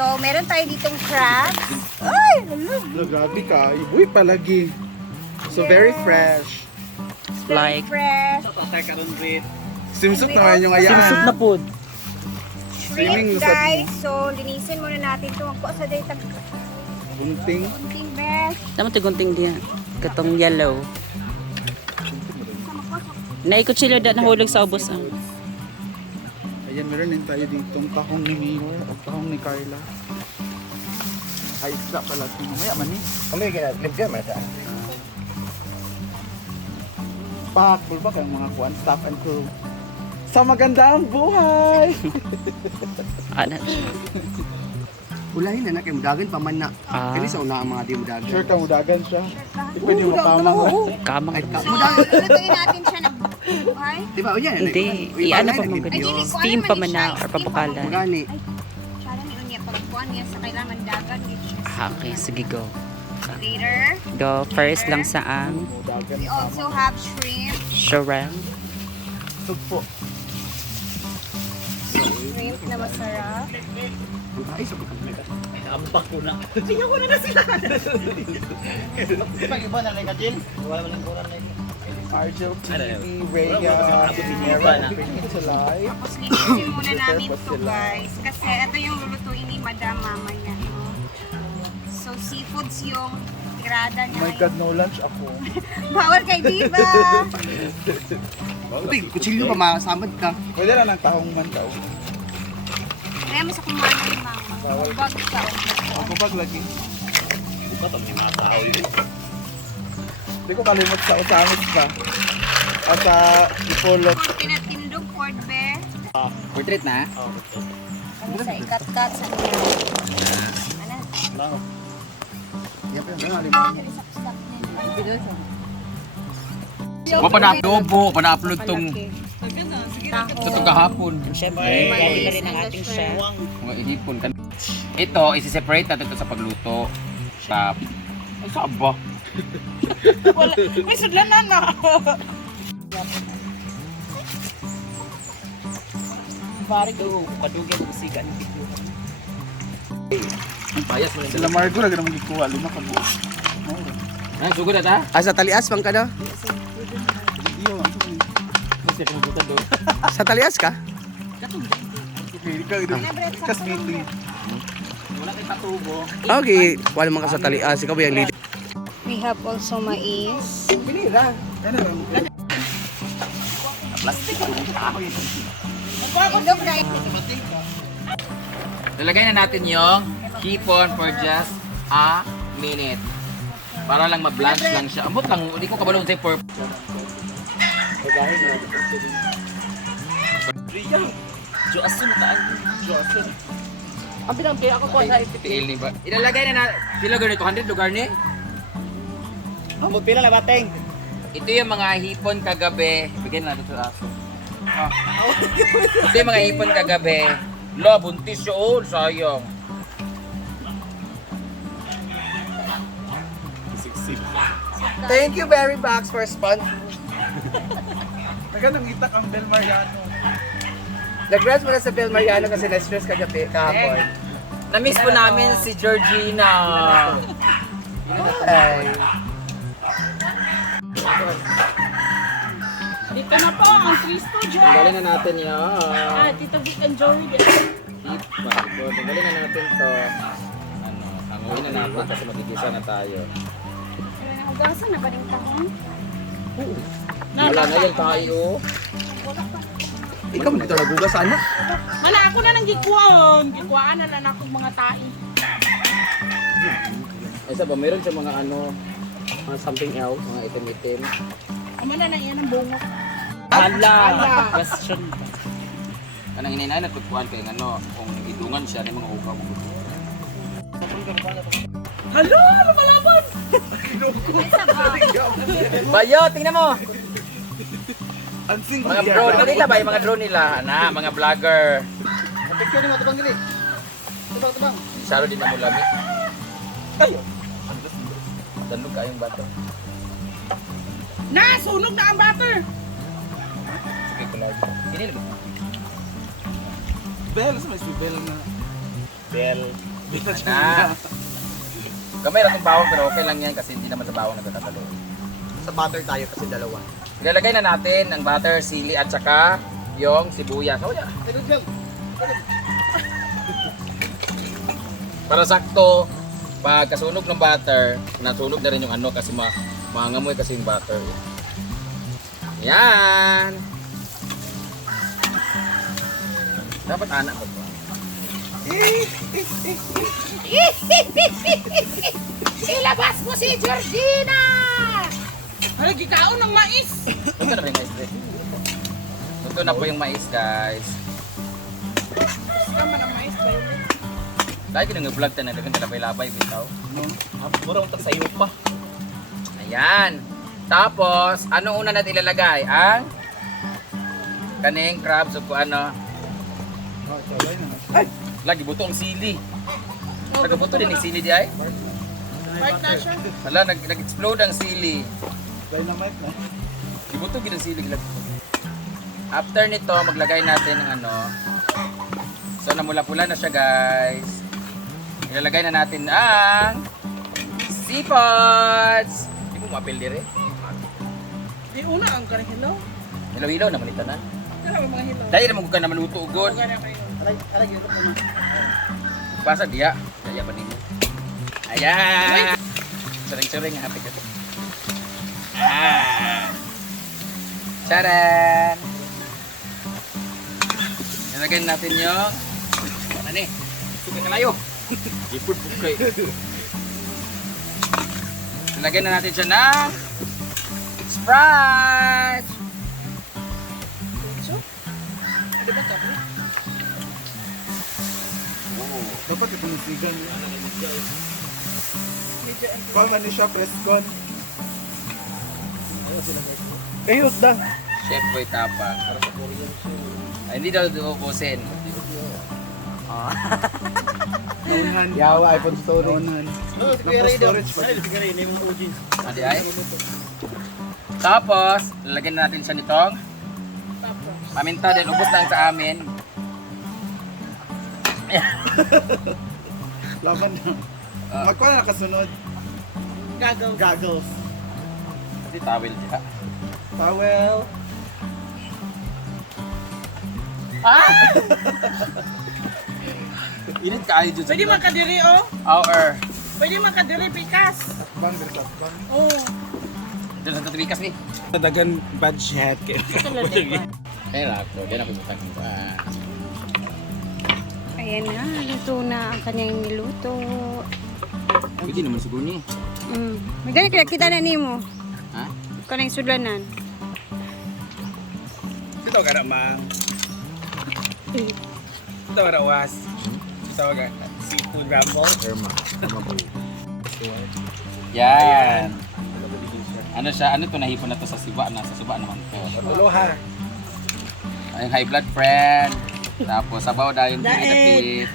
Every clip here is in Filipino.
So, meron tayo ditong crabs. Ay! Grabe ka. Uy, palagi. So, very fresh. Very fresh. Simsuk naman yung ayan. Simsuk na po. Swimming Shrimp, sa- guys. So, linisin muna natin ito. Magpo sa day Bunting. kunting besh. Tama tigunting diyan. Katong yellow. Naikot sila da nahulog sa ubos ang. Ayan, meron din tayo ditong tahong ni Mayor at tahong ni Carla. Ay, isda pala. Mamaya man eh. Kami ginaglimpiyan man siya. Pakbul ba kayong mga kuwan, staff and crew? Sa magandang buhay! Ana. Ulahin na na kay mudagan pa man na. Ah. Kani sa una ang mga di mudagan. Sure ka, mudagan siya. Di pwede mo pamang. Kamang. Ay, So, mudagan. lulutuin natin siya ng buhay. Di ba? O yan. Hindi. Iano pa mga Ay, dili ganito. ko Steam alam pa man man siya. na or Steam pa papakalan. Mugani. Sana ni Unya, pagkuhan niya sa kailangan dagan. Okay, sige go. Later, Go first lang sa ang Mudagan. we also have shrimp. shrimp. Sugpo. Shrimp na masarap. Ang tayo sa pagkakas. Argel TV, Rhea, Pinera, Bring Me to Life. Tapos linisin muna namin to guys. Kasi ito yung lulutuin ni Madam mamaya. No? So seafoods yung tirada niya. Oh my God, no lunch ako. Bawal kay Diva! Uy, kutsilyo pa makasamad ka. Pwede lang ng tahong man daw. Kaya mo sa kumano yung mama. Bag sa Ako pag lagi. Hindi ko kalimot sa usamis pa. O sa ipolot. tinatindog Fort Bear. Portrait na? Ano sa ikat-kat sa niya. Ano? Yan pa yun. Sak-sak niya. Wa pa na-adobo, pa na-upload tong Taho. kahapon. Siyempre, ready na rin ang ating chef. Mga ihipon kan. Ito, isi-separate natin ito sa pagluto. Sa ay saba. Wala. May sudlanan na. Pare ko, kadugay mo siga ng video. Ang payas mo Sila Margo na ganun magkukuha. 5 ka buo. Ay, sugod na ta. Ah, sa talias bang ka na? Kasi pinubutan doon. Sa talias ka? Kas meeting. Wala kay patubo. Okay. Wala naman ka sa talias. Ikaw ba yung leader? We have also mais. Pinira. Tindog na Lalagay na natin yung hipon for just a minute. Para lang ma-blanch lang siya. Ambot lang, hindi ko kabalong say for Ang pinampi ako ko sa tiil ni ba. Ilalagay na pila ganito 100 lugar ni. Amot pila na bateng. Ito yung mga hipon kagabi. Bigyan natin sa aso. Ito yung mga hipon kagabi. Lo, buntis yun. Sayang. Thank you very much for sponsor. Taga nang itak ang Bel Mariano. Nag-rest mo na sa Bill Mariano kasi na-stress kagabi kahapon. Na-miss po namin si Georgina. Ay. Dito na po ang Cristo dyan. Tanggalin na natin yan. Tita Vic and Joey din. Tanggalin na natin to. Ano, hanguin na natin kasi magigisa na tayo. Ugasan na ba rin kahon? Wala na yan tayo. Ikaw mo dito nagugas ano? Mana ako na nang gikuan. Gikuan na lang akong mga tai. Ay sa ba, meron siya mga ano, mga something else, mga itim-itim. Amo na lang yan ang bungo. Hala! Question. Kanang inay na tugpuan kay ano, kung idungan siya ng mga ugaw mo. Hala! Ano malaban? Bayo, tingnan mo! Ansing Mga drone, nila ba yung mga drone nila? Na, mga vlogger. Picture mo tabang dili. Tabang. Saro din na mo lami. Kayo. Danlog kayong bato. Na! Sunog na ang butter! Sige ko lagi. Kinil mo. Bel, sa may Bel na. Bell. Na. Gamay na itong bawang pero okay lang yan kasi hindi naman sa bawang nagtatalo. Sa butter tayo kasi dalawa. Ilalagay na natin ang butter, sili at saka yung sibuyas. Oh, yeah. Para sakto, pag kasunog ng butter, nasunog na rin yung ano kasi mangamoy kasi yung butter. Yan! Dapat anak ko ba? Ilabas mo si Georgina! Ay, gikaon ng mais! Ito na rin guys. Ito na po yung mais guys. Tama ng mais ba yun? Lagi nang vlog tayo na dagang kalabay-labay bitaw. Mura utang sa iyo pa. Ayan. Tapos, ano una natin ilalagay? Ang kaning crabs o kung ano. Oh, sabay na. Lagi buto ang sili. Nagabuto din ang sili di ay. Part na siya. Hala, nag-explode ang sili. Dynamite na. Gibuto gid ang sili. After nito, maglagay natin ng ano. So, namula-pula na siya guys. Ilalagay na natin ang seafods. Hindi mo mapil dire. Di una ang kanang hilaw. Hilaw-hilaw naman ito na. Kaya may mga hilaw. Dahil naman ka na maluto ugod. Huwag na kayo. Basa dia. Kaya pa ninyo. Ayan! Suring-suring nga hapit ito. Ah! Charan! Nilagyan natin yung ano ni? Suka kalayo. Ipod bukay. Nilagyan na natin siya ng Sprite! So? Di ba kape? Dapat itong sigan. Kung man ni siya, press con. Ayos da. Chef Boy Tapang. Ay, hindi daw uubusin. Naunan. Yawa, iPhone storage. Naunan. Tapos storage pa. Adi ay. Tapos, lalagyan na natin siya nitong Tapos. paminta din. Ubus lang sa amin. Laban na. Magkuha na nakasunod. Gagaw. Goggles. Hindi towel siya. Towel. Ah! Init ka ay dyan. Pwede makadiri oh. Our. Pwede makadiri pikas. Bang, versus bang. Oh. Dyan sa tatubikas ni. Dagan budget kayo. Kaya ako. Diyan ako butang. Ayan na, luto na ang kanyang niluto. Pwede naman siguro ni. Maganda kaya kita na nimo. Ha? Kanang sudlanan. Ito ka na mang. Ito ka na was. Ito ka seafood rumble. Irma. Yan. Ano siya? Ano to nahipon na to sa siba na? Sa siba naman to. Aloha. Ay, high blood friend. Tapos sabaw dahil pinapit.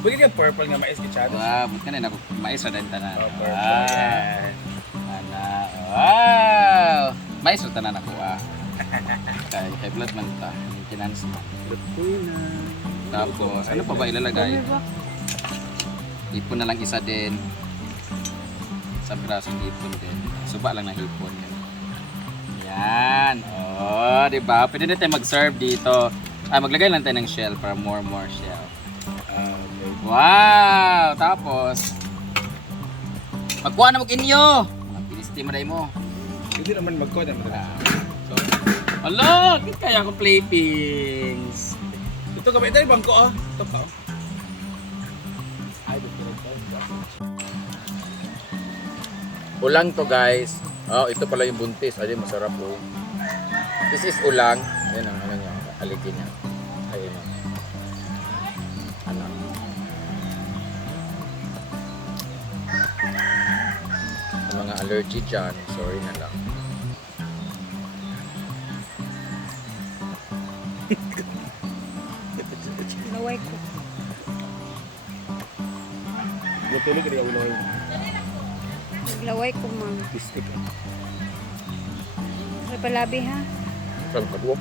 Bukit yung purple nga mais kichado. Wow, buti ka na ako mais na din tanan. Oh, purple. Wow. Ana, wow. Mais na tanan ako ah. Kay high blood man ta. Maintenance man. Tapos, ano pa ba ilalagay? Hipon na lang isa din. Sa brasong hipon din. Suba lang na hipon yan. Yan. Oh, di ba? Pwede na tayo mag-serve dito. Ah, maglagay lang tayo ng shell para more shell. Okay. Wow! Tapos, magkuha na mag-inyo! Pinisti mo day mo. Hindi naman mag-code naman. Hala! Kaya akong playthings. Ito ka ba? Ito yung bangko oh. Ito pa oh. Ulang to guys. Oh, ito pala yung buntis. Ay, masarap po. This is ulang. Yan ang ano niya. Alikin niya. Ayun o. Ano. Sa mga allergy dyan, sorry na lang. Laway ko. Butulog ka rin ang uloy. Laway ko man. Pistik. Sa palabi ha. Saan pagwap?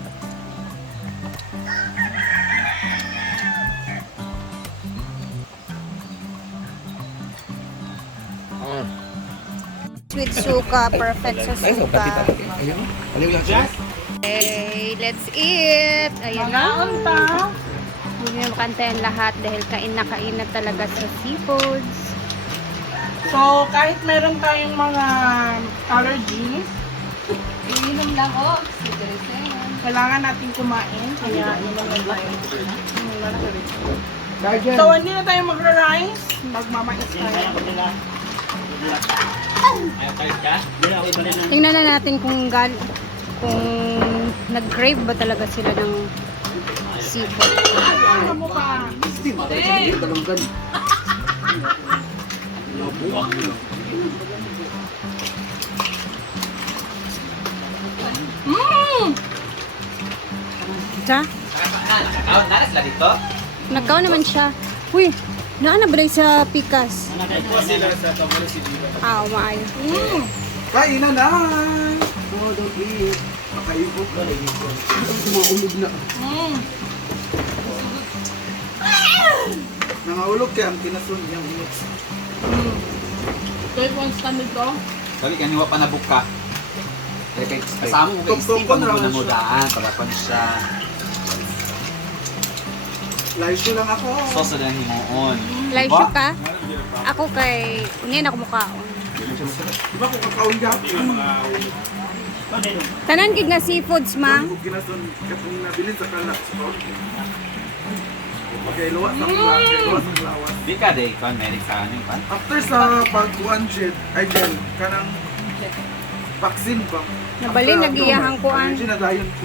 with suka. Perfect sa Ay, so, suka. pati. Ayun. Aliw lang siya. Okay, let's eat. Ayan na. Naunta. Hindi na makantayan lahat dahil kain na talaga sa seafoods. So, kahit meron tayong mga allergies, Inom lang, oh. kailangan natin kumain. Kaya, inom lang tayo. Guardian. So, hindi na tayo magra-rice. Magmamais tayo. Tingnan na natin kung nag-crave ba talaga sila ng seafood. Ano mo pa? Mmm! Sa? Nanas lang dito? Nagkaw naman siya. Uy, naana ba sa pikas? Ah, umaayo. Mmm! Kain na na! Oh, don't eat. Makaibog na rin ito. Tumaulog na. Mmm! Nangaulog kaya ang tinasun niyang ulog. Mmm! Kaya po ang stand nito. Balik, kaniwa pa na buka. Kasama mo kay Tugtog Steve, ko ang na muna lang mo siya. daan, parapan siya. Laisyo lang ako. Sauce na himuon. Laisyo ka? Ako kay... Ngayon ako mukhaon. Di ba kung kakaon gapon? Tanan kig nga seafoods, ma. Kung ginasun, katong nabilin sa kala. Okay, luwa sa lawas. Di ka day, kon, meron sa anin pa. After sa pagkuhan jet, ay gel, kanang vaccine ba? Nabalin, nag-iyahang kuan. Allergy na dayon ko.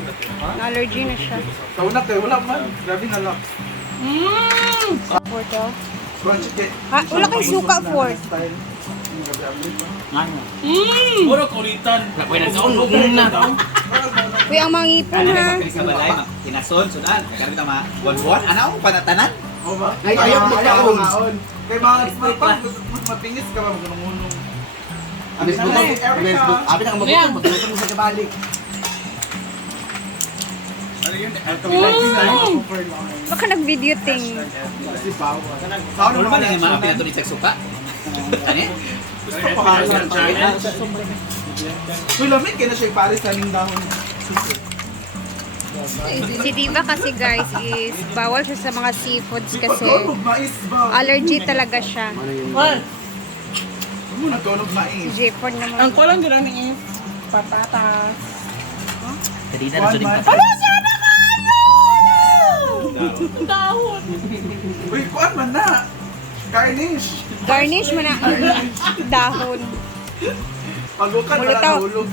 Allergy na siya. Sa una kayo, wala man. Grabe na lang. Mmm! Porto. Kuhan jet kay... Ha, wala kay suka, Ford. Style. Yung gabi-abli pa. Ano? Mmm! Puro kulitan. Lakway na sa ulog na. Uy, ang mga ngipon, ha. Kaya sa balay, tinason, sudan. Kaya ka ma, buwan-buwan, ano ang panatanan? O ba? Ay, ayaw mo kaon. Kay mga mas mapingis ka ba? Magulong-ulong. Facebook. Facebook. Abi na Ayan. magluto mo sa kabalik. Ano yun? Mmm! Baka nag-video ting. Kasi bawa. Saan Ano naman man yung mga pinatuloy sa suka? Ano? Gusto ko kakain sa China. So, lamig kaya na siya iparis sa ning dahon. Si Diva kasi, guys, is bawal siya sa mga seafoods kasi Pagkaunog mais ba? allergy talaga siya. Well, Ano nagkaunog Si mais? Jefford ang naman. kulang din namin is patatas. Kanina One man. Ano siya na kayo? Ang dahon. Uy, kuan man na. Garnish. Garnish mo na ang dahon. Pagukan na Mulutaw. lang nahulog.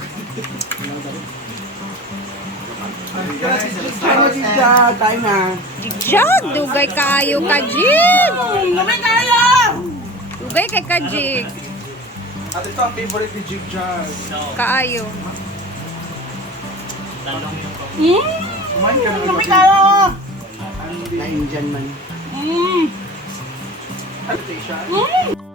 Ano siya? Tayo na. Jigjag! Dugay kaayo ka, Jig! Lamig kaya! Dugay kay ka, Jig. At ito ang favorite ni Jig Jazz. Kaayo. Mmm! Kumain ka na Lamig gabi. kaya! Andy. Na Indian man. Mmm! Ano siya? Mmm!